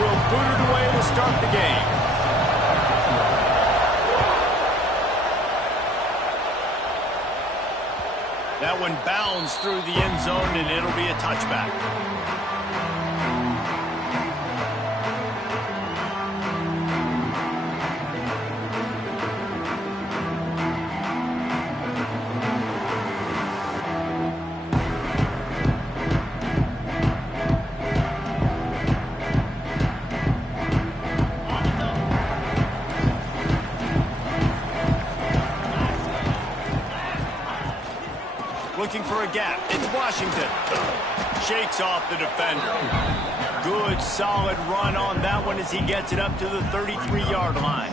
will boot it away to start the game. That one bounds through the end zone, and it'll be a touchback. Looking for a gap. It's Washington. Shakes off the defender. Good, solid run on that one as he gets it up to the 33-yard line.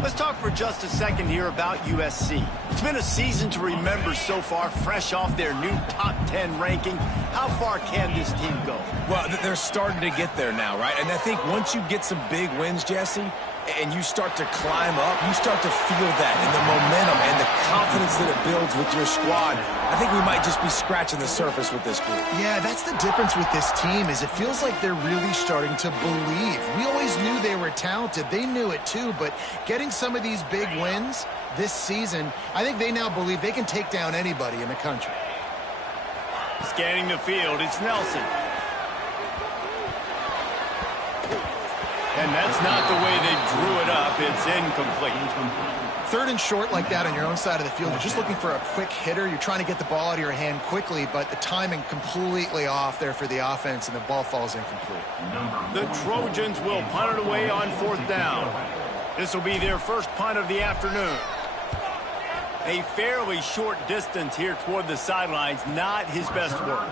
Let's talk for just a second here about USC. It's been a season to remember so far, fresh off their new top 10 ranking. How far can this team go? Well, they're starting to get there now, right? And I think once you get some big wins, Jesse, and you start to climb up, you start to feel that and the momentum and the confidence that it builds with your squad. I think we might just be scratching the surface with this group. Yeah, that's the difference with this team is it feels like they're really starting to believe. We always knew they were talented. They knew it too, but getting some of these big wins this season, I think they now believe they can take down anybody in the country. Scanning the field, it's Nelson. And that's not the way they drew it up. It's incomplete. Third and short like that on your own side of the field, you're just looking for a quick hitter. You're trying to get the ball out of your hand quickly, but the timing completely off there for the offense, and the ball falls incomplete. The Trojans will punt it away on 4th down. This will be their first punt of the afternoon. A fairly short distance here toward the sidelines, not his best work.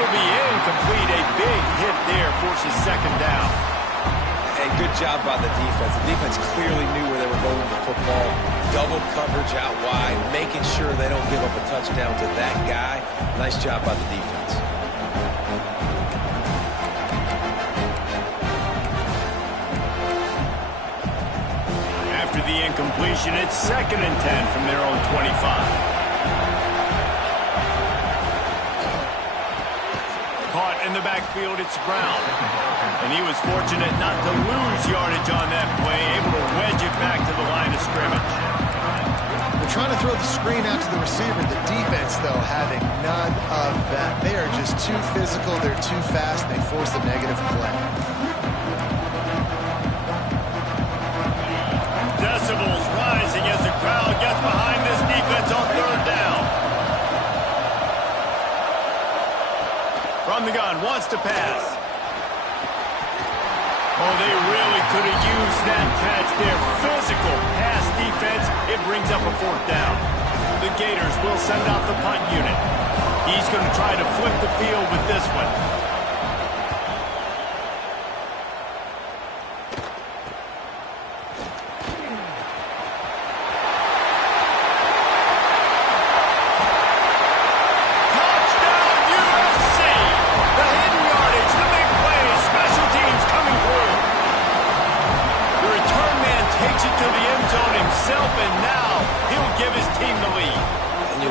Will be incomplete. A big hit there forces 2nd down. And good job by the defense. The defense clearly knew where they were going with the football. Double coverage out wide, making sure they don't give up a touchdown to that guy. Nice job by the defense. After the incompletion, it's 2nd and 10 from their own 25. Caught in the backfield, it's Brown. And he was fortunate not to lose yardage on that play, able to wedge it back to the line of scrimmage. They're trying to throw the screen out to the receiver. The defense, though, having none of that. They are just too physical, they're too fast, and they force the negative play. Decibels rising as the crowd gets behind this defense on 3rd down. From the gun, wants to pass. Oh, they really could have used that catch there. Physical pass defense. It brings up a 4th down. The Gators will send out the punt unit. He's going to try to flip the field with this one.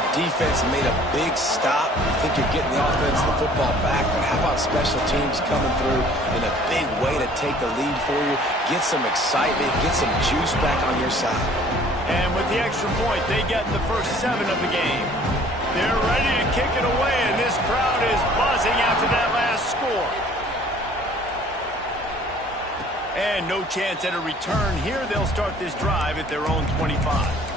Defense made a big stop. You think you're getting the offense the football back, but how about special teams coming through in a big way to take the lead for you, get some excitement, get some juice back on your side. And with the extra point, they get the first 7 of the game. They're ready to kick it away, and this crowd is buzzing after that last score. And no chance at a return here. They'll start this drive at their own 25.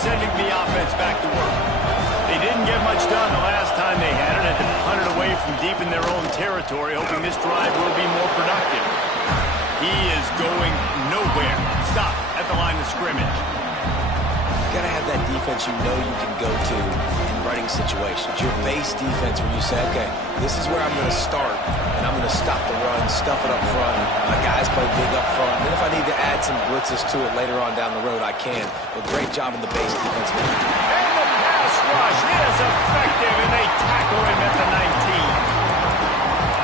Sending the offense back to work. They didn't get much done the last time they had it, and to punt it away from deep in their own territory, hoping this drive will be more productive. He is going nowhere. Stop at the line of scrimmage. You gotta have that defense you know you can go to and running situations, your base defense where you say, okay, this is where I'm going to start, and I'm going to stop the run, stuff it up front. My guys play big up front. And then if I need to add some blitzes to it later on down the road, I can. But great job in the base defense. And the pass rush is effective, and they tackle him at the 19.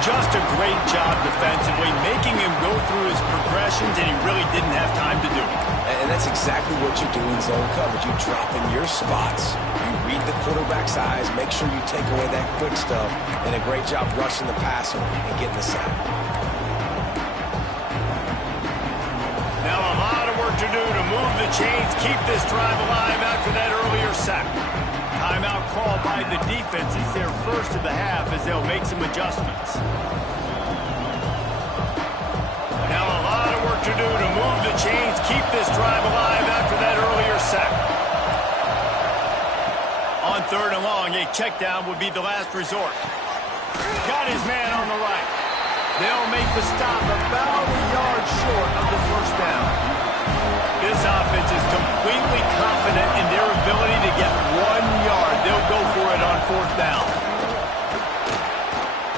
Just a great job defensively, making him go through his progressions, and he really didn't have time to do it. And that's exactly what you do in zone coverage. You drop in your spots. You read the quarterback's eyes, make sure you take away that quick stuff, and a great job rushing the passer and getting the sack. Now a lot of work to do to move the chains, keep this drive alive after that earlier sack. Timeout call by the defense. It's their first of the half as they'll make some adjustments. Now a lot of work to do to move the chains, keep this drive alive after that earlier sack. On 3rd and long, a check down would be the last resort. Got his man on the right. They'll make the stop about a yard short of the first down. This offense is completely confident in their ability to get 1 yard. They'll go for it on 4th down.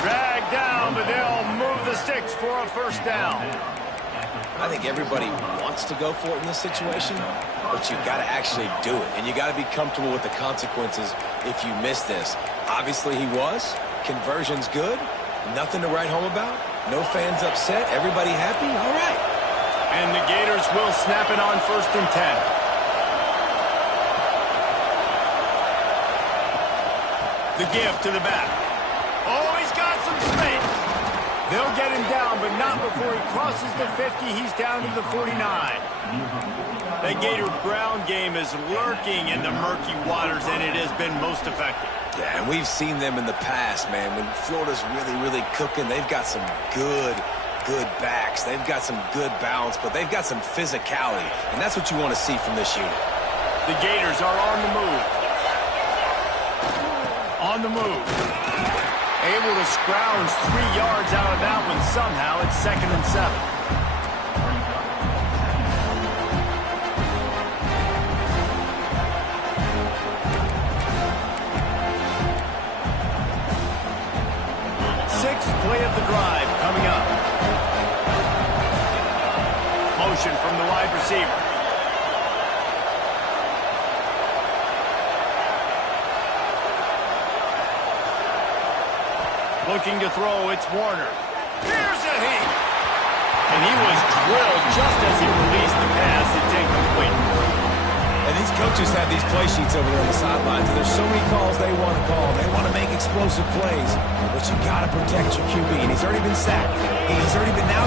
Drag down, but they'll move the sticks for a first down. I think everybody wants to go for it in this situation, but you got to actually do it, and you got to be comfortable with the consequences if you miss this. Obviously, he was. Conversion's good. Nothing to write home about. No fans upset. Everybody happy. All right. And the Gators will snap it on 1st and 10. The give to the back. Oh, he's got some space. They'll get him down, but not before he crosses the 50. He's down to the 49. The Gator ground game is lurking in the murky waters, and it has been most effective. Yeah, and we've seen them in the past, man. When Florida's really cooking, they've got some good backs. They've got some good balance, but they've got some physicality, and that's what you want to see from this unit. The Gators are on the move. On the move. Able to scrounge 3 yards out of that one somehow. It's 2nd and 7. Sixth play of the drive coming up. Motion from the wide receiver. Looking to throw, it's Warner. Here's a heat. And he was drilled just as he released the pass. It's incomplete. And these coaches have these play sheets over there on the sidelines, and there's so many calls they want to call. They want to make explosive plays, but you got to protect your QB. And he's already been sacked. Now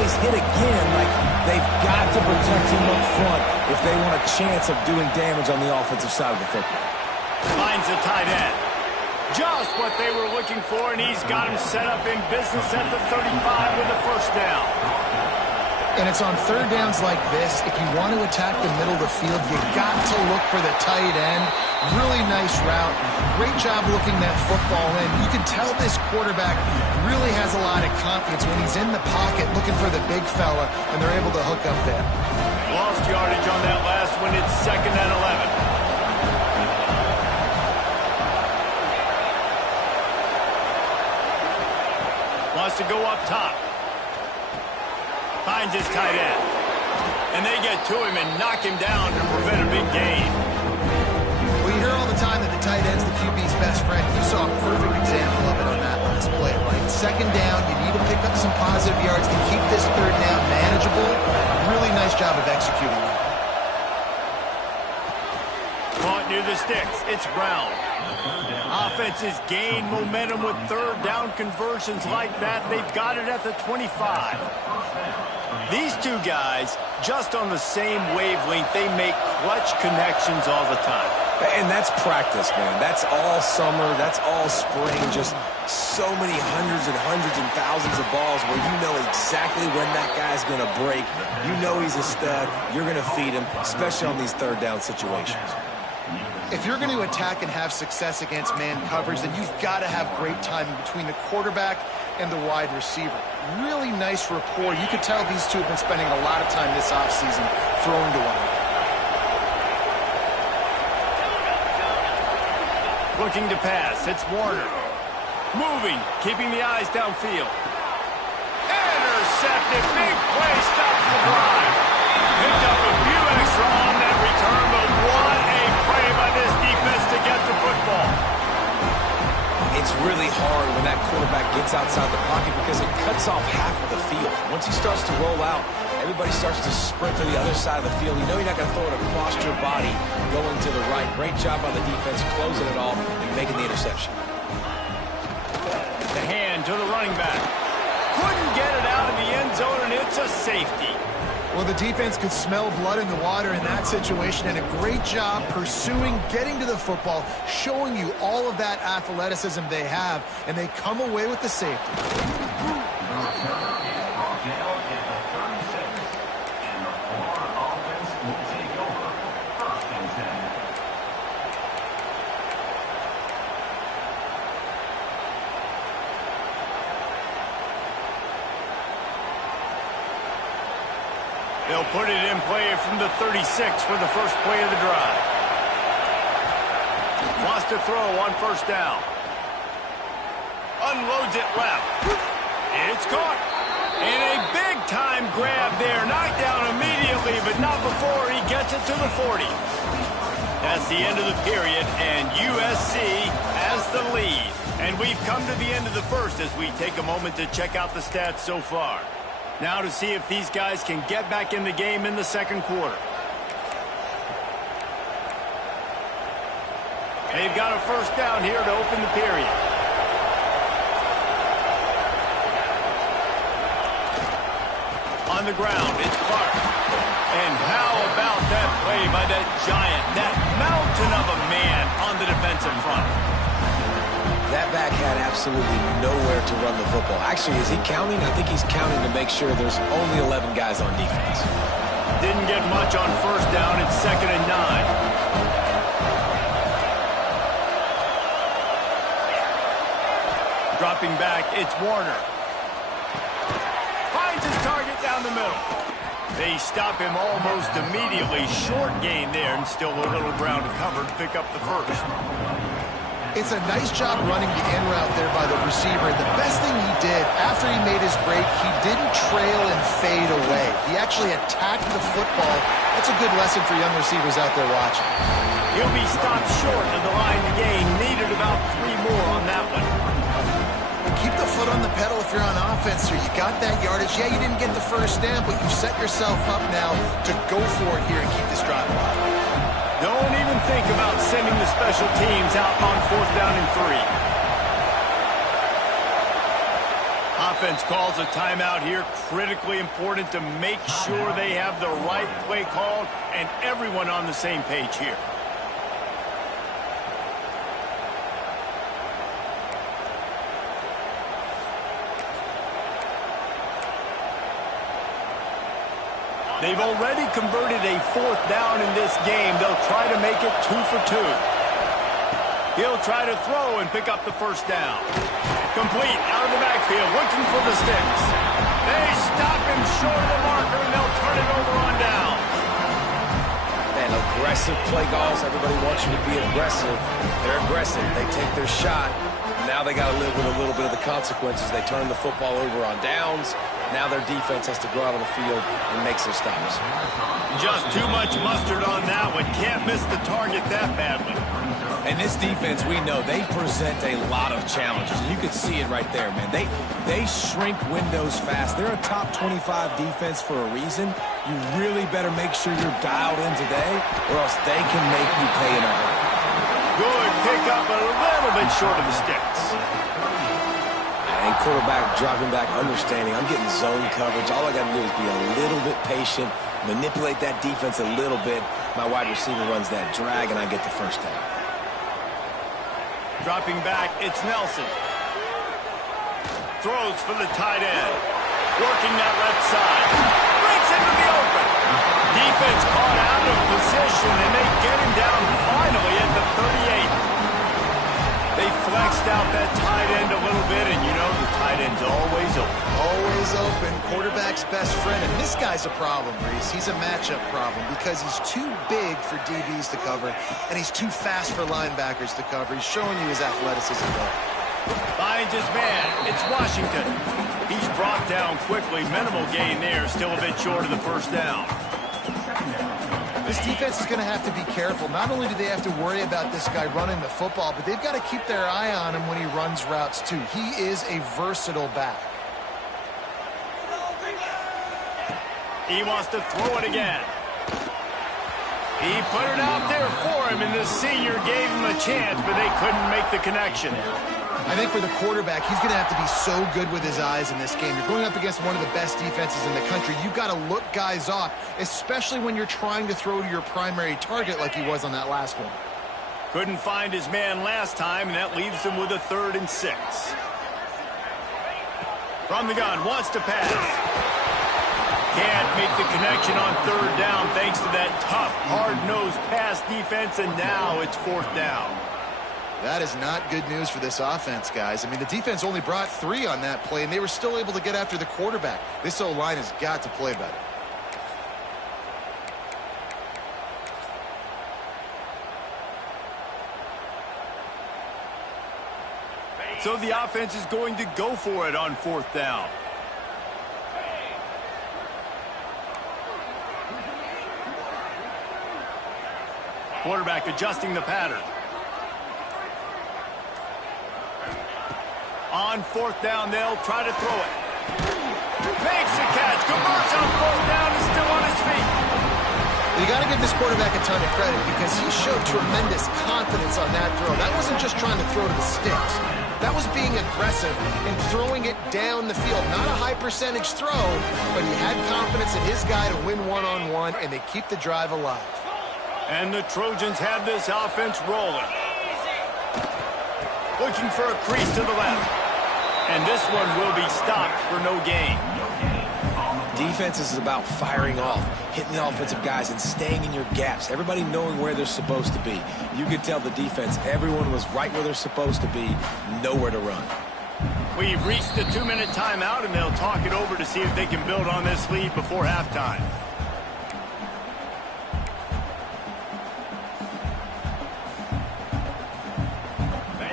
he's hit again. Like, they've got to protect him up front if they want a chance of doing damage on the offensive side of the football. Finds the tight end. Just what they were looking for, and he's got him set up in business at the 35 with a first down. And it's on 3rd downs like this. If you want to attack the middle of the field, you got to look for the tight end. Really nice route. Great job looking that football in. You can tell this quarterback really has a lot of confidence when he's in the pocket looking for the big fella, and they're able to hook up there. Lost yardage on that last one. It's 2nd and 11. Wants to go up top. Finds his tight end. And they get to him and knock him down to prevent a big gain. Well, you hear all the time that the tight end's the QB's best friend. You saw a perfect example of it on that last play. Right? 2nd down, you need to pick up some positive yards to keep this 3rd down manageable. Really nice job of executing that. Caught near the sticks. It's Brown. Offenses gain momentum with 3rd down conversions like that. They've got it at the 25. These two guys, just on the same wavelength, they make clutch connections all the time. And that's practice, man. That's all summer. That's all spring. Just so many hundreds and thousands of balls where you know exactly when that guy's going to break. You know he's a stud. You're going to feed him, especially on these 3rd down situations. If you're going to attack and have success against man coverage, then you've got to have great timing between the quarterback and the wide receiver. Really nice rapport. You could tell these two have been spending a lot of time this offseason throwing to one another. Looking to pass. It's Warner. Moving, keeping the eyes downfield. Intercepted. Big play. Stops the drive. Picked up a few extra on that return, but what a play by this defense to get the football. It's really hard when that quarterback gets outside the pocket because it cuts off half of the field. Once he starts to roll out, everybody starts to sprint to the other side of the field. You know you're not going to throw it across your body going to the right. Great job by the defense closing it off and making the interception. The hand to the running back. Couldn't get it out of the end zone, and it's a safety. Well, the defense could smell blood in the water in that situation, and a great job pursuing, getting to the football, showing you all of that athleticism they have, and they come away with the safety. They'll put it in play from the 36 for the first play of the drive. Wants to throw on first down. Unloads it left. It's caught. And a big-time grab there. Knocked down immediately, but not before he gets it to the 40. That's the end of the period, and USC has the lead. And we've come to the end of the first as we take a moment to check out the stats so far. Now to see if these guys can get back in the game in the second quarter. They've got a first down here to open the period. On the ground, it's Clark. And how about that play by that giant, that mountain of a man on the defensive front? That back had absolutely nowhere to run the football. Actually, is he counting? I think he's counting to make sure there's only 11 guys on defense. Didn't get much on first down. It's 2nd and 9. Dropping back, it's Warner. Finds his target down the middle. They stop him almost immediately. Short gain there, and still a little ground to cover to pick up the first. It's a nice job running the in route there by the receiver. The best thing he did after he made his break, he didn't trail and fade away. He actually attacked the football. That's a good lesson for young receivers out there watching. He'll be stopped short of the line to gain. Needed about 3 more on that one. Keep the foot on the pedal if you're on offense here. You got that yardage. Yeah, you didn't get the first down, but you set yourself up now to go for it here and keep this drive alive. Don't even think about sending the special teams out on 4th down and 3. Offense calls a timeout here. Critically important to make sure they have the right play called and everyone on the same page here. They've already converted a 4th down in this game. They'll try to make it 2 for 2. He'll try to throw and pick up the first down. Complete out of the backfield, looking for the sticks. They stop him short of the marker, and they'll turn it over on down. Man, aggressive play calls. Everybody wants you to be aggressive. They're aggressive. They take their shot. Now they got to live with a little bit of the consequences. They turn the football over on downs. Now their defense has to go out on the field and make some stops. Just too much mustard on that one. Can't miss the target that badly. And this defense, we know, they present a lot of challenges. You can see it right there, man. They shrink windows fast. They're a top 25 defense for a reason. You really better make sure you're dialed in today, or else they can make you pay in a hurry. Good pick up, a little bit short of the sticks. And quarterback dropping back, understanding I'm getting zone coverage. All I got to do is be a little bit patient, manipulate that defense a little bit. My wide receiver runs that drag, and I get the first down. Dropping back, it's Nelson. Throws for the tight end. Working that left side. Breaks into the open. Defense caught out of position, and they get him down finally at the 38. They flexed out that tight end a little bit, and you know the tight end's always open. Always open, quarterback's best friend. And this guy's a problem, Reese. He's a matchup problem because he's too big for DBs to cover, and he's too fast for linebackers to cover. He's showing you his athleticism there. Finds his man. It's Washington. He's brought down quickly. Minimal gain there. Still a bit short of the first down. This defense is going to have to be careful. Not only do they have to worry about this guy running the football, but they've got to keep their eye on him when he runs routes, too. He is a versatile back. He wants to throw it again. He put it out there for him, and the senior gave him a chance, but they couldn't make the connection. I think for the quarterback, he's going to have to be so good with his eyes in this game. You're going up against one of the best defenses in the country. You've got to look guys off, especially when you're trying to throw to your primary target like he was on that last one. Couldn't find his man last time, and that leaves him with a 3rd and 6. From the gun, wants to pass. Can't make the connection on 3rd down thanks to that tough, hard-nosed pass defense, and now it's 4th down. That is not good news for this offense, guys. I mean, the defense only brought 3 on that play, and they were still able to get after the quarterback. This O-line has got to play better. So the offense is going to go for it on 4th down. Quarterback adjusting the pattern. On 4th down, they'll try to throw it. Makes the catch. Converts on 4th down and still on his feet. You got to give this quarterback a ton of credit because he showed tremendous confidence on that throw. That wasn't just trying to throw to the sticks. That was being aggressive and throwing it down the field. Not a high percentage throw, but he had confidence in his guy to win one-on-one, and they keep the drive alive. And the Trojans have this offense rolling. Looking for a crease to the left. And this one will be stopped for no gain. Defense is about firing off, hitting the offensive guys, and staying in your gaps. Everybody knowing where they're supposed to be. You could tell the defense, everyone was right where they're supposed to be, nowhere to run. We've reached the 2-minute timeout, and they'll talk it over to see if they can build on this lead before halftime.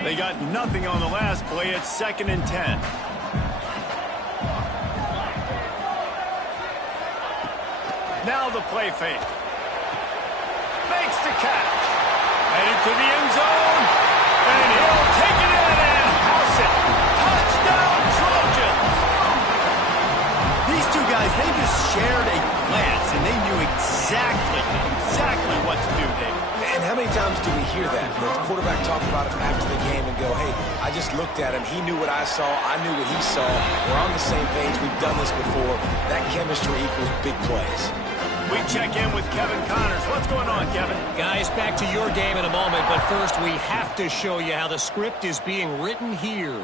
They got nothing on the last play. It's 2nd and 10. Now the play fake. Makes the catch. Headed to the end zone. And he'll take it in and house it. Touchdown, Trojans. These two guys, they just shared a glance, and they knew exactly what to do, David. And how many times do we hear that? The quarterback talk about it after the game and go, hey, I just looked at him. He knew what I saw. I knew what he saw. We're on the same page. We've done this before. That chemistry equals big plays. We check in with Kevin Connors. What's going on, Kevin? Guys, back to your game in a moment, but first we have to show you how the script is being written here.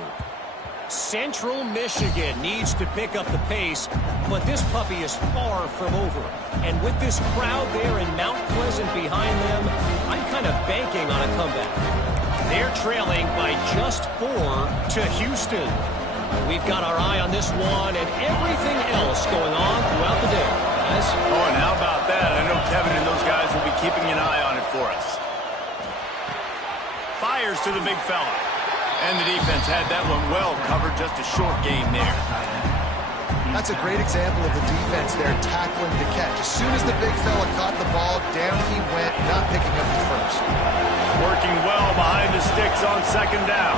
Central Michigan needs to pick up the pace, but this puppy is far from over. And with this crowd there in Mount Pleasant behind them, I'm kind of banking on a comeback. They're trailing by just 4 to Houston. We've got our eye on this one and everything else going on throughout the day. Guys? Oh, and how about that? I know Kevin and those guys will be keeping an eye on it for us. Fires to the big fella. And the defense had that one well covered, just a short gain there. That's a great example of the defense there tackling the catch. As soon as the big fella caught the ball, down he went, not picking up the first. Working well behind the sticks on 2nd down.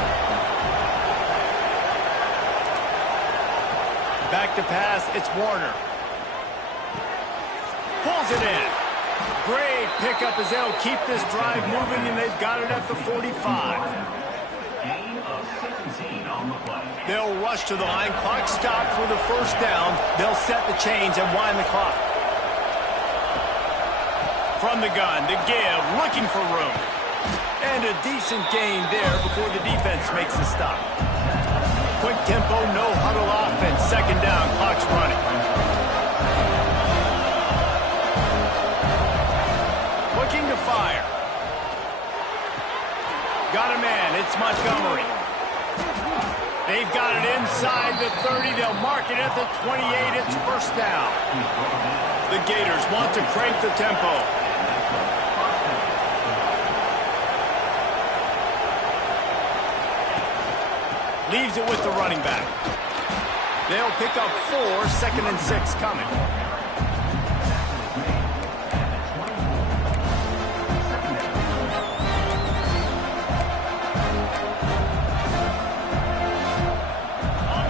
Back to pass, it's Warner. Pulls it in. Great pickup as they'll keep this drive moving, and they've got it at the 45. They'll rush to the line. Clock stopped for the 1st down. They'll set the chains and wind the clock. From the gun, to give, looking for room. And a decent gain there before the defense makes the stop. Quick tempo, no huddle offense. 2nd down, clock's running. Looking to fire. got a man. It's Montgomery. They've got it inside the 30. They'll mark it at the 28. It's first down. The Gators want to crank the tempo. Leaves it with the running back. They'll pick up 4, 2nd and 6 coming.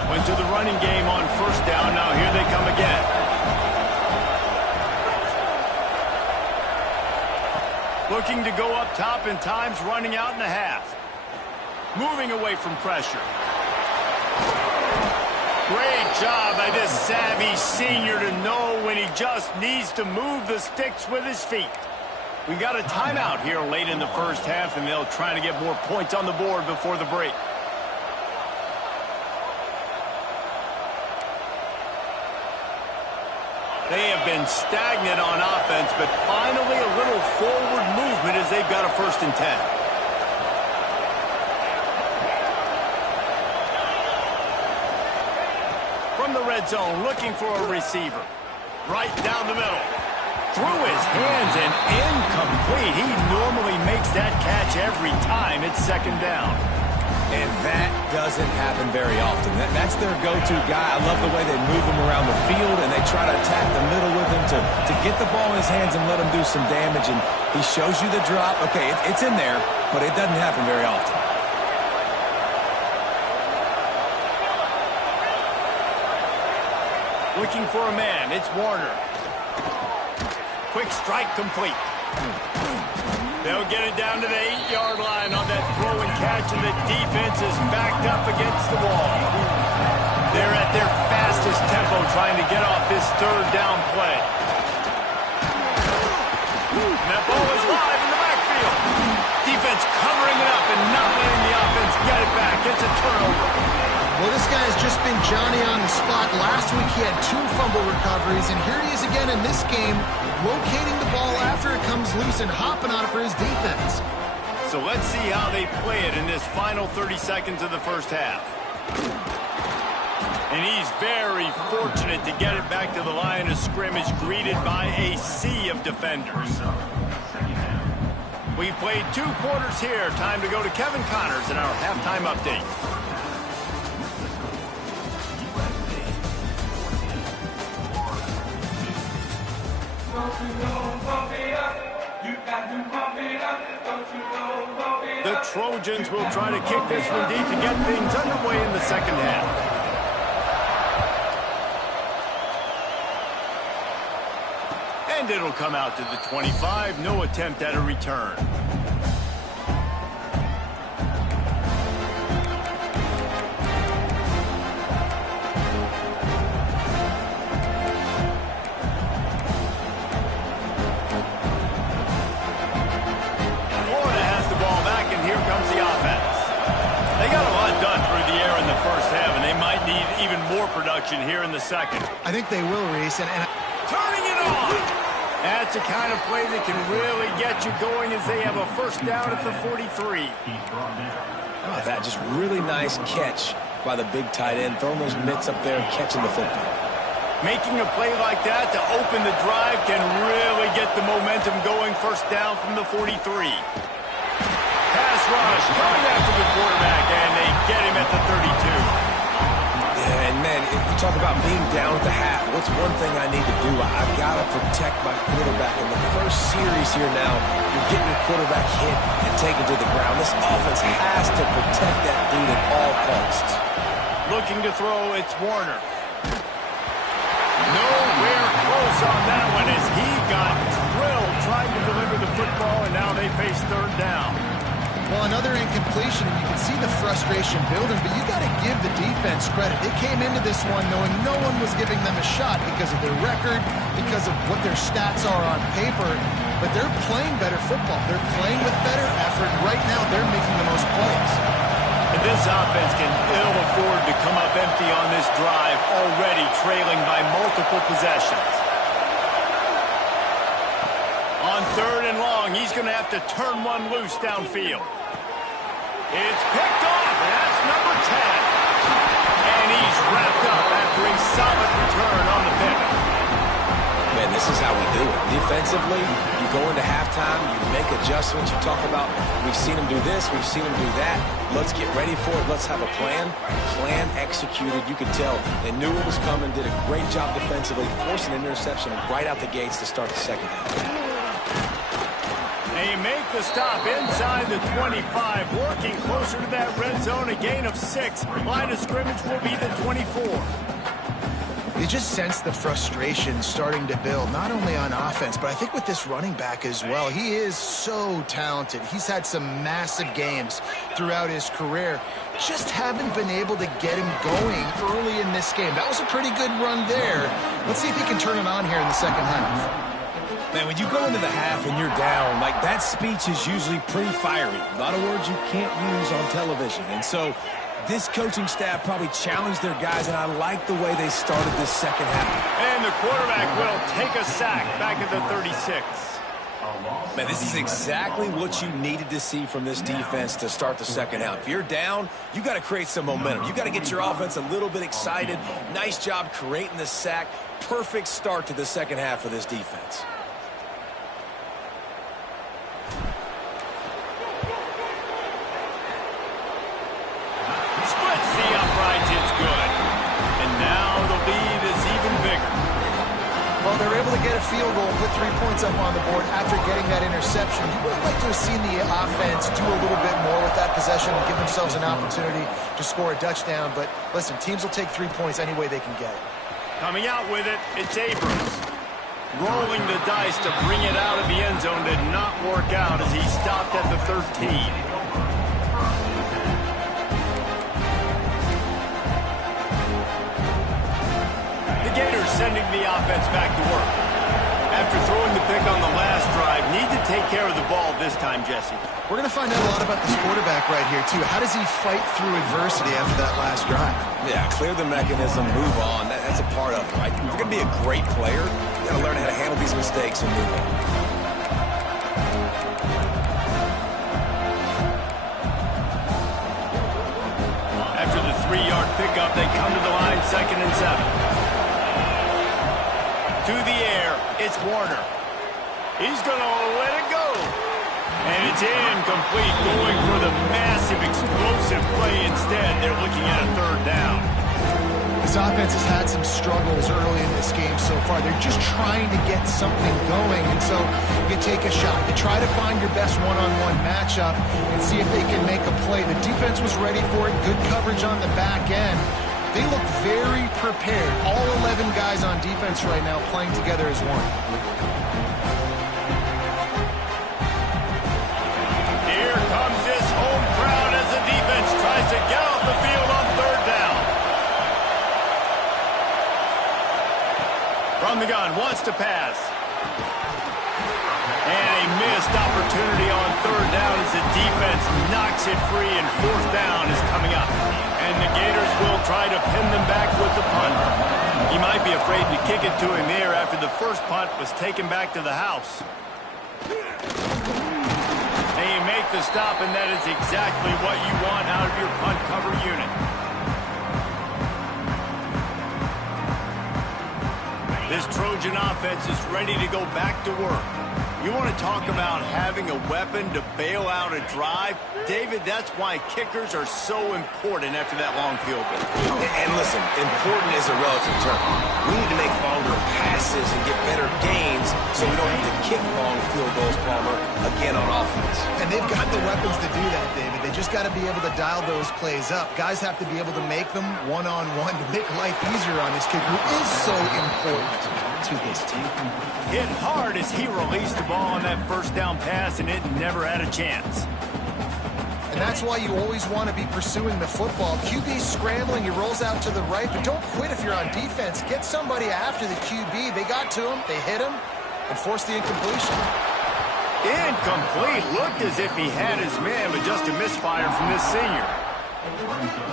Went to the running game on first down. Now here they come again. Looking to go up top, and time's running out in the half. Moving away from pressure. Great job by this savvy senior to know when he just needs to move the sticks with his feet. We got a timeout here late in the first half, and they'll try to get more points on the board before the break. They have been stagnant on offense, but finally a little forward movement as they've got a 1st and 10. From the red zone, looking for a receiver. Right down the middle. Through his hands and incomplete. He normally makes that catch every time. It's 2nd down. And that doesn't happen very often. That's their go-to guy. I love the way they move him around the field, and they try to attack the middle with him to get the ball in his hands and let him do some damage. And he shows you the drop. Okay, it's in there, but it doesn't happen very often. Looking for a man. It's Warner. Quick strike complete. They'll get it down to the 8-yard line on that throw and catch, and the defense is backed up against the wall. They're at their fastest tempo trying to get off this 3rd down play. And that ball is live in the backfield. Defense covering it up and not letting the offense get it back. It's a turnover. Well, this guy has just been Johnny on the spot. Last week he had 2 fumble recoveries, and here he is again in this game, locating the ball after it comes loose and hopping on it for his defense. So let's see how they play it in this final 30 seconds of the first half. And he's very fortunate to get it back to the line of scrimmage, greeted by a sea of defenders. We've played 2 quarters here. Time to go to Kevin Connors in our halftime update. The Trojans will try to kick this one deep to get things underway in the second half. And it'll come out to the 25. No attempt at a return. Production here in the second. I think they will, Reese. And turning it on. That's the kind of play that can really get you going as they have a 1st down at the 43. How about that? Just really nice catch by the big tight end. Throwing those mitts up there and catching the football. Making a play like that to open the drive can really get the momentum going. 1st down from the 43. Pass rush coming after the quarterback, and they get him at the 32. And, man, if you talk about being down at the half, what's one thing I need to do? I've got to protect my quarterback. In the first series here now, you're getting your quarterback hit and taken to the ground. This offense has to protect that dude at all costs. Looking to throw, it's Warner. Nowhere close on that one as he got drilled trying to deliver the football, and now they face 3rd down. Well, another incompletion, and you can see the frustration building, but you got to give the defense credit. They came into this one knowing no one was giving them a shot because of their record, because of what their stats are on paper, but they're playing better football. They're playing with better effort. Right now, they're making the most plays. And this offense can ill afford to come up empty on this drive, already trailing by multiple possessions. On 3rd and long, he's going to have to turn one loose downfield. It's picked off, and that's number 10. And he's wrapped up after a solid return on the pick. Man, this is how we do it. Defensively, you go into halftime, you make adjustments. You talk about, we've seen them do this, we've seen them do that. Let's get ready for it. Let's have a plan. Plan executed. You could tell they knew it was coming, did a great job defensively, forcing an interception right out the gates to start the second half. They make the stop inside the 25, working closer to that red zone, a gain of 6. Line of scrimmage will be the 24. You just sense the frustration starting to build, not only on offense, but I think with this running back as well. He is so talented. He's had some massive games throughout his career. Just haven't been able to get him going early in this game. That was a pretty good run there. Let's see if he can turn it on here in the second half. Man, when you go into the half and you're down, like, that speech is usually pretty fiery. A lot of words you can't use on television. And so this coaching staff probably challenged their guys, and I like the way they started this second half. And the quarterback will take a sack back at the 36. Man, this is exactly what you needed to see from this defense to start the second half. If you're down, you got to create some momentum. You got to get your offense a little bit excited. Nice job creating the sack. Perfect start to the second half for this defense. Splits the uprights, it's good. And now the lead is even bigger. Well, they're able to get a field goal, put 3 points up on the board after getting that interception. You would have liked to have seen the offense do a little bit more with that possession and give themselves an opportunity to score a touchdown. But listen, teams will take 3 points any way they can get it. Coming out with it, it's Abrams. Rolling the dice to bring it out of the end zone did not work out as he stopped at the 13. Gators sending the offense back to work. After throwing the pick on the last drive, need to take care of the ball this time, Jesse. We're going to find out a lot about this quarterback right here, too. How does he fight through adversity after that last drive? Yeah, clear the mechanism, move on. That's a part of it, right? If you're going to be a great player, you got to learn how to handle these mistakes and move on. After the 3-yard pickup, they come to the line, 2nd and 7. To the air, it's Warner. He's going to let it go. And it's incomplete, going for the massive, explosive play instead. They're looking at a 3rd down. This offense has had some struggles early in this game so far. They're just trying to get something going, and so you take a shot. You try to find your best one-on-one matchup and see if they can make a play. The defense was ready for it. Good coverage on the back end. They look very prepared. All 11 guys on defense right now playing together as one. Here comes this home crowd as the defense tries to get off the field on 3rd down. From the gun, wants to pass. And a missed opportunity on 3rd down as the defense knocks it free, and 4th down is coming up. And the Gators will try to pin them back with the punt. He might be afraid to kick it to him there after the first punt was taken back to the house. They make the stop, and that is exactly what you want out of your punt cover unit. This Trojan offense is ready to go back to work. You want to talk about having a weapon to bail out a drive? David, that's why kickers are so important after that long field goal. And listen, important is a relative term. We need to make longer passes and get better gains so we don't have to kick long field goals, Palmer, again on offense. And they've got the weapons to do that, David. They just got to be able to dial those plays up. Guys have to be able to make them one-on-one to make life easier on this kicker, who is so important to this team. Hit hard as he released the ball on that 1st down pass, and it never had a chance. And that's why you always want to be pursuing the football. QB's scrambling, he rolls out to the right, but don't quit if you're on defense. Get somebody after the QB. They got to him, they hit him, and forced the incompletion. Incomplete. Looked as if he had his man, but just a misfire from this senior.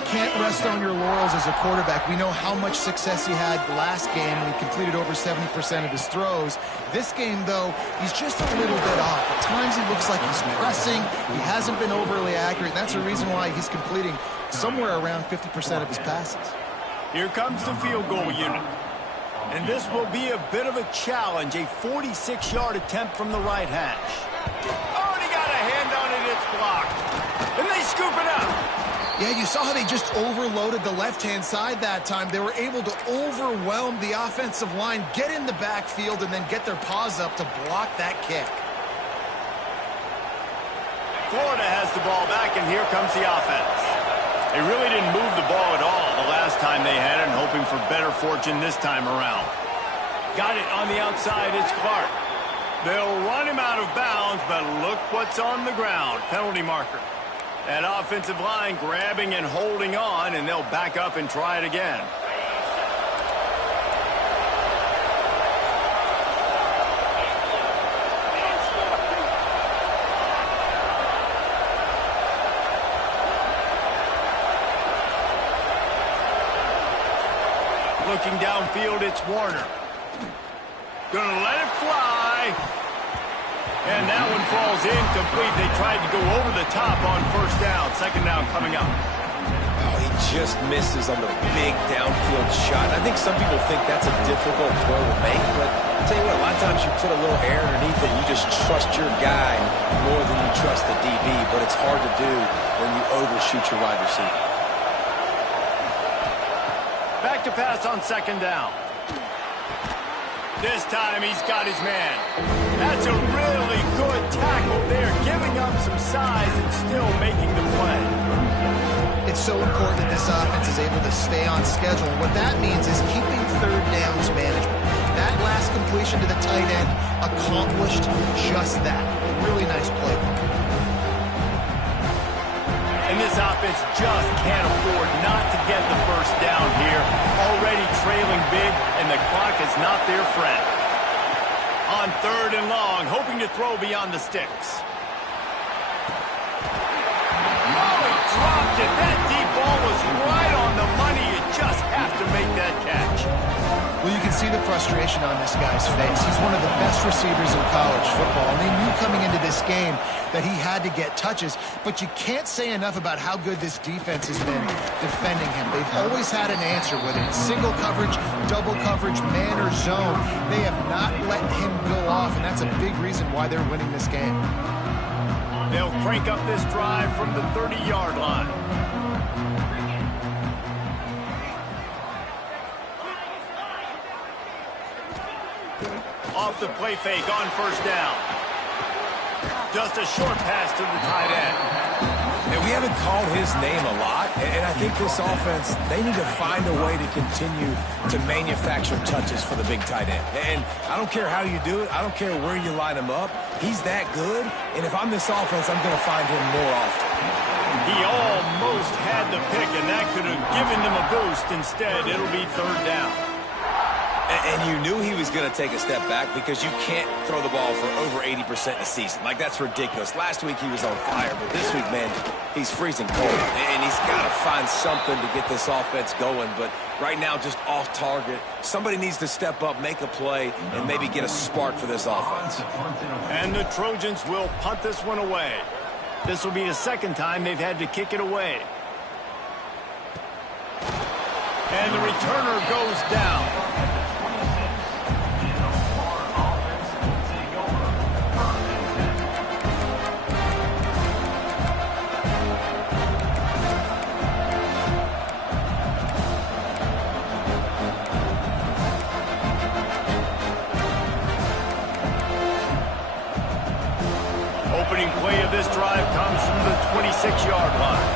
Can't rest on your laurels as a quarterback. We know how much success he had last game when he completed over 70% of his throws. This game, though, he's just a little bit off. At times he looks like he's pressing. He hasn't been overly accurate, and that's the reason why he's completing somewhere around 50% of his passes. Here comes the field goal unit. And this will be a bit of a challenge, a 46-yard attempt from the right hash. Already got a hand on it, it's blocked. And they scoop it up. Yeah, you saw how they just overloaded the left-hand side that time. They were able to overwhelm the offensive line, get in the backfield, and then get their paws up to block that kick. Florida has the ball back, and here comes the offense. They really didn't move the ball at all the last time they had it, and hoping for better fortune this time around. Got it on the outside, it's Clark. They'll run him out of bounds, but look what's on the ground. Penalty marker. That offensive line grabbing and holding on, and they'll back up and try it again. Looking downfield, it's Warner. Gonna let it fly. And that one falls incomplete. They tried to go over the top on first down. Second down coming up. Oh, he just misses on the big downfield shot. I think some people think that's a difficult throw to make, but I'll tell you what, a lot of times you put a little air underneath it, you just trust your guy more than you trust the DB, but it's hard to do when you overshoot your wide receiver. Back to pass on second down. This time he's got his man. That's a really good tackle there, giving up some size and still making the play. It's so important that this offense is able to stay on schedule. What that means is keeping third downs management. That last completion to the tight end accomplished just that. Really nice play. And this offense just can't afford not to get the first down here. Already trailing big, and the clock is not their friend. On third and long, hoping to throw beyond the sticks. Oh, he dropped it. That deep ball was right on the money. You just have to make that catch. Well, you can see the frustration on this guy's face. He's one of the best receivers in college football, and they knew coming into this game that he had to get touches, but you can't say enough about how good this defense has been defending him. They've always had an answer, whether it's single coverage, double coverage, man or zone. They have not let him go off, and that's a big reason why they're winning this game. They'll crank up this drive from the 30-yard line. Off the play fake on first down. Just a short pass to the tight end. And we haven't called his name a lot, and I think this offense, they need to find a way to continue to manufacture touches for the big tight end. And I don't care how you do it. I don't care where you line him up. He's that good, and if I'm this offense, I'm going to find him more often. He almost had the pick, and that could have given them a boost. Instead, it'll be third down. And you knew he was going to take a step back because you can't throw the ball for over 80% in a season. Like, that's ridiculous. Last week he was on fire, but this week, man, he's freezing cold. And he's got to find something to get this offense going. But right now, just off target. Somebody needs to step up, make a play, and maybe get a spark for this offense. And the Trojans will punt this one away. This will be the second time they've had to kick it away. And the returner goes down. Opening play of this drive comes from the 26-yard line.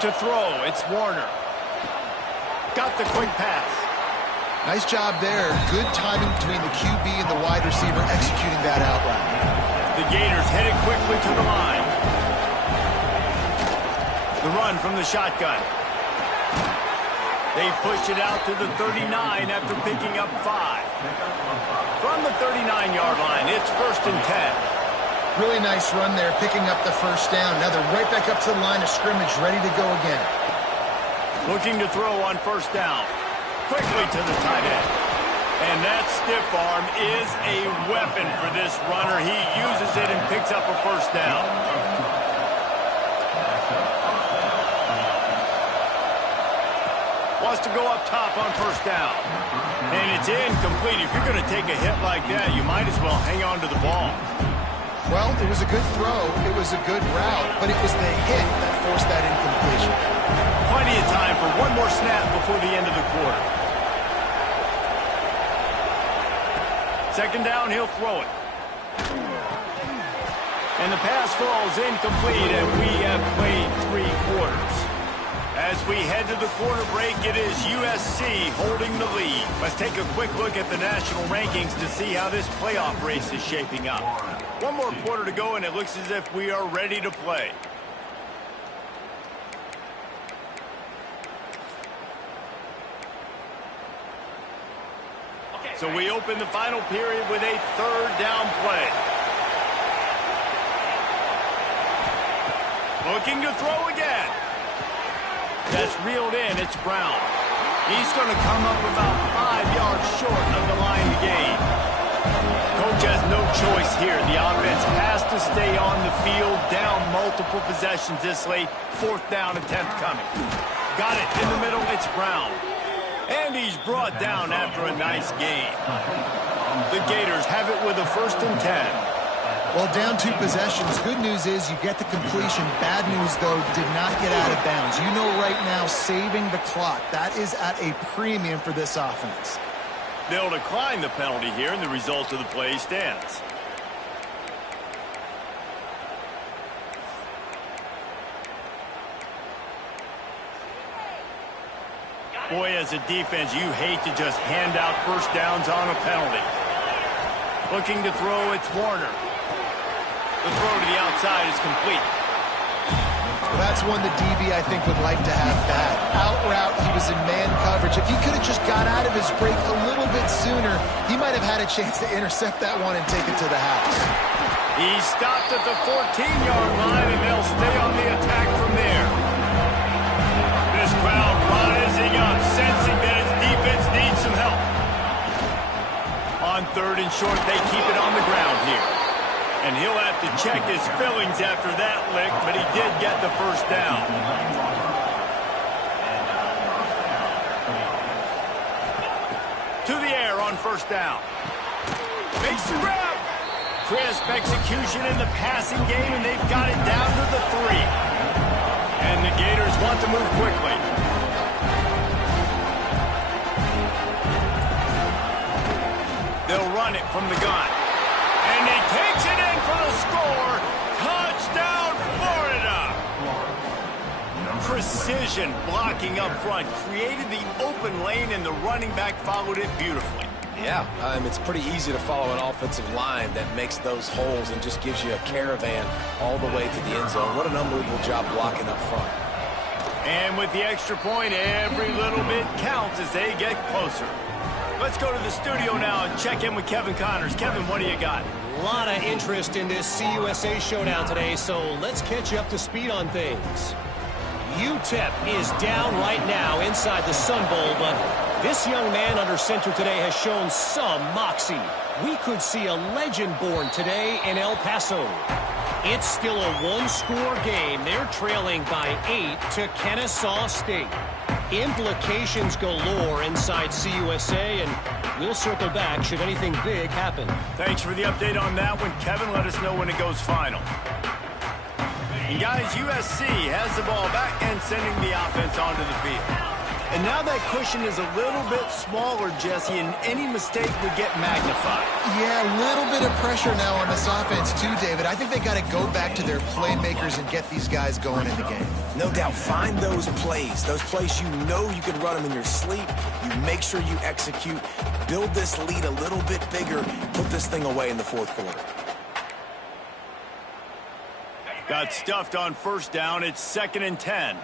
To throw, it's Warner. Got the quick pass. Nice job there. Good timing between the QB and the wide receiver executing that out route. The Gators headed quickly to the line. The run from the shotgun. They push it out to the 39 after picking up 5. From the 39-yard line, it's 1st and 10. Really nice run there, picking up the first down. Now they're right back up to the line of scrimmage, ready to go again. Looking to throw on 1st down. Quickly to the tight end. And that stiff arm is a weapon for this runner. He uses it and picks up a 1st down. Wants to go up top on 1st down. And it's incomplete. If you're going to take a hit like that, you might as well hang on to the ball. Well, it was a good throw. It was a good route, but it was the hit that forced that incompletion. Plenty of time for one more snap before the end of the quarter. 2nd down, he'll throw it. And the pass falls incomplete, and we have played 3 quarters. As we head to the quarter break, it is USC holding the lead. Let's take a quick look at the national rankings to see how this playoff race is shaping up. One more quarter to go, and it looks as if we are ready to play. So we open the final period with a 3rd down play. Looking to throw again. That's reeled in. It's Brown. He's going to come up about 5 yards short of the line to gain. Coach has no choice here. The offense has to stay on the field, down multiple possessions this late. 4th down attempt coming. Got it in the middle. It's Brown. And he's brought down after a nice gain. The Gators have it with a 1st and 10. Well, down 2 possessions. Good news is you get the completion. Bad news, though, did not get out of bounds. You know right now, saving the clock, that is at a premium for this offense. They'll decline the penalty here, and the result of the play stands. Boy, as a defense, you hate to just hand out 1st downs on a penalty. Looking to throw, it's Warner. The throw to the outside is complete. That's one the DB, I think, would like to have back. Out route, he was in man coverage. If he could have just got out of his break a little bit sooner, he might have had a chance to intercept that one and take it to the house. He stopped at the 14-yard line, and they'll stay on the attack from there. This crowd rising up, sensing that his defense needs some help. On 3rd and short, they keep it on the ground here. And he'll have to check his fillings after that lick, but he did get the 1st down. To the air on 1st down. Makes the grab. Crisp execution in the passing game, and they've got it down to the 3. And the Gators want to move quickly. They'll run it from the gun. And he takes it in for the score. Touchdown, Florida. Precision blocking up front. Created the open lane, and the running back followed it beautifully. Yeah, it's pretty easy to follow an offensive line that makes those holes and just gives you a caravan all the way to the end zone. What an unbelievable job blocking up front. And with the extra point, every little bit counts as they get closer. Let's go to the studio now and check in with Kevin Connors. Kevin, what do you got? A lot of interest in this CUSA showdown today, so let's catch you up to speed on things. UTEP is down right now inside the Sun Bowl, but this young man under center today has shown some moxie. We could see a legend born today in El Paso. It's still a 1-score game. They're trailing by 8 to Kennesaw State. Implications galore inside CUSA, and we'll circle back should anything big happen. Thanks for the update on that one, Kevin. Let us know when it goes final. And guys, USC has the ball back and sending the offense onto the field. And now that cushion is a little bit smaller, Jesse, and any mistake would get magnified. Yeah, a little bit of pressure now on this offense too, David. I think they got to go back to their playmakers and get these guys going in the game. No doubt. Find those plays you know you can run them in your sleep. You make sure you execute. Build this lead a little bit bigger. Put this thing away in the 4th quarter. Got stuffed on 1st down. It's 2nd and 10.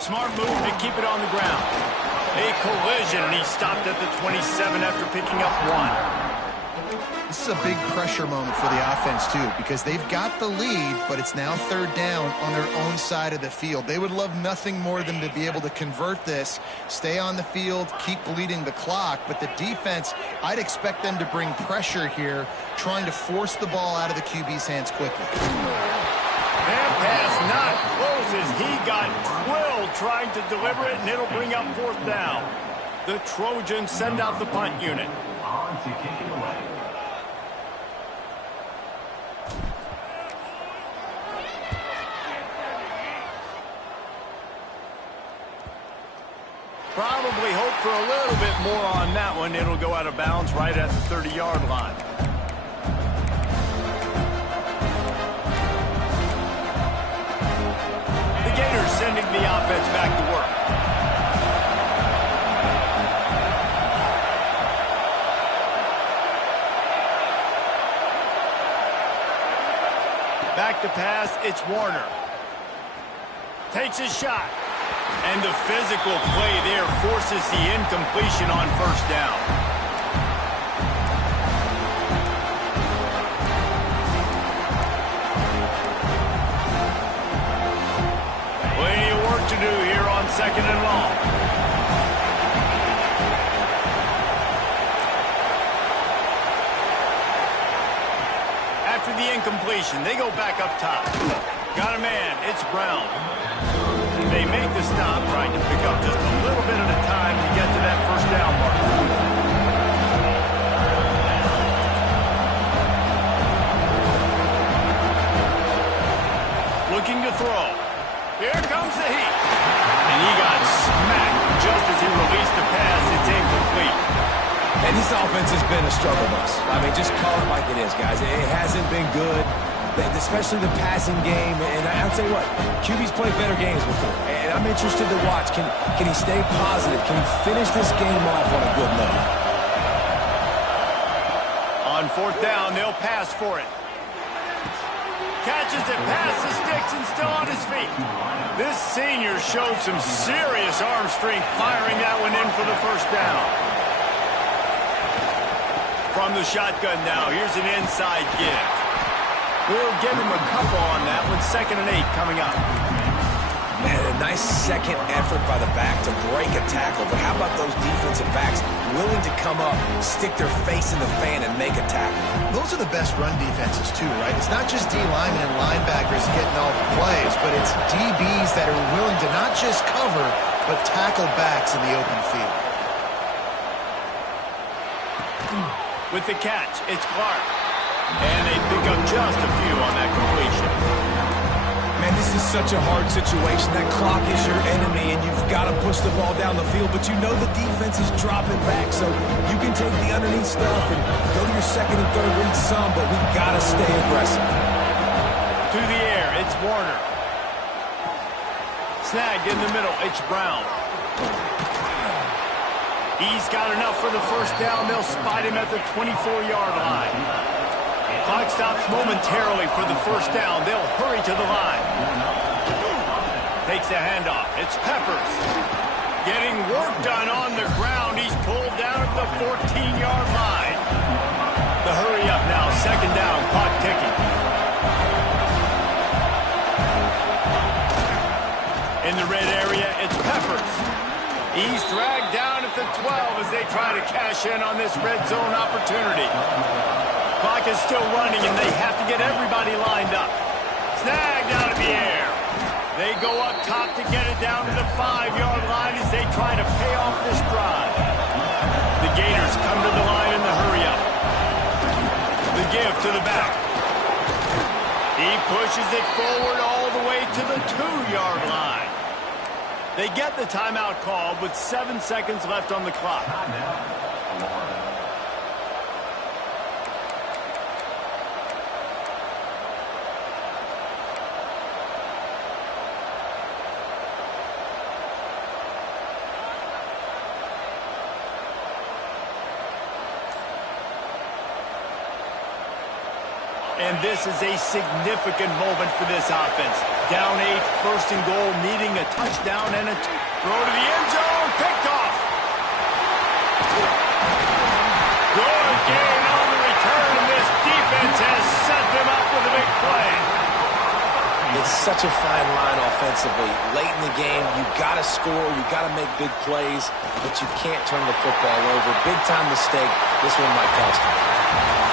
Smart move to keep it on the ground. A collision, and he stopped at the 27 after picking up 1. This is a big pressure moment for the offense, too, because they've got the lead, but it's now third down on their own side of the field. They would love nothing more than to be able to convert this, stay on the field, keep bleeding the clock, but the defense, I'd expect them to bring pressure here, trying to force the ball out of the QB's hands quickly. That pass not close as he got twirled trying to deliver it, and it'll bring up 4th down. The Trojans send out the punt unit. Probably hope for a little bit more on that one. It'll go out of bounds right at the 30-yard line. The Gators sending the offense back to work. Back to pass, it's Warner. Takes a shot. And the physical play there forces the incompletion on 1st down. Plenty of work to do here on 2nd and long. After the incompletion, they go back up top. Got a man, it's Brown. They make the stop, trying to pick up just a little bit at a time to get to that 1st down mark. Looking to throw. Here comes the heat. And he got smacked just as he released the pass. It's incomplete. And this offense has been a struggle bus. I mean, just call it like it is, guys. It hasn't been good, especially the passing game. And I'll tell you what, QB's played better games before. And I'm interested to watch. Can he stay positive? Can he finish this game off on a good note? On 4th down, they'll pass for it. Catches it past the sticks and still on his feet. This senior showed some serious arm strength firing that one in for the 1st down. From the shotgun now, here's an inside give. We'll give him a couple on that one. 2nd and 8 coming up. Man, a nice second effort by the back to break a tackle. But how about those defensive backs willing to come up, stick their face in the fan, and make a tackle? Those are the best run defenses, too, right? It's not just D linemen and linebackers getting all the plays, but it's DBs that are willing to not just cover, but tackle backs in the open field. With the catch, it's Clark. And they pick up just a few on that completion. Man, this is such a hard situation. That clock is your enemy, and you've got to push the ball down the field, but you know the defense is dropping back, so you can take the underneath stuff and go to your 2nd and 3rd read some, but we've got to stay aggressive. To the air, it's Warner. Snagged in the middle, it's Brown. He's got enough for the 1st down. They'll spot him at the 24-yard line. Clock stops momentarily for the 1st down. They'll hurry to the line. Takes the handoff. It's Peppers. Getting work done on the ground. He's pulled down at the 14-yard line. The hurry up now. 2nd down. Clock ticking. In the red area, it's Peppers. He's dragged down at the 12 as they try to cash in on this red zone opportunity. Clock is still running, and they have to get everybody lined up. Snagged out of the air. They go up top to get it down to the 5-yard line as they try to pay off this drive. The Gators come to the line in the hurry-up. The give to the back. He pushes it forward all the way to the 2-yard line. They get the timeout called with 7 seconds left on the clock. And this is a significant moment for this offense. Down 8, first and goal, needing a touchdown and a throw to the end zone, picked off. Good gain on the return, and this defense has set them up with a big play. It's such a fine line offensively. Late in the game, you got to score, you got to make big plays, but you can't turn the football over. Big time mistake. This one might cost them.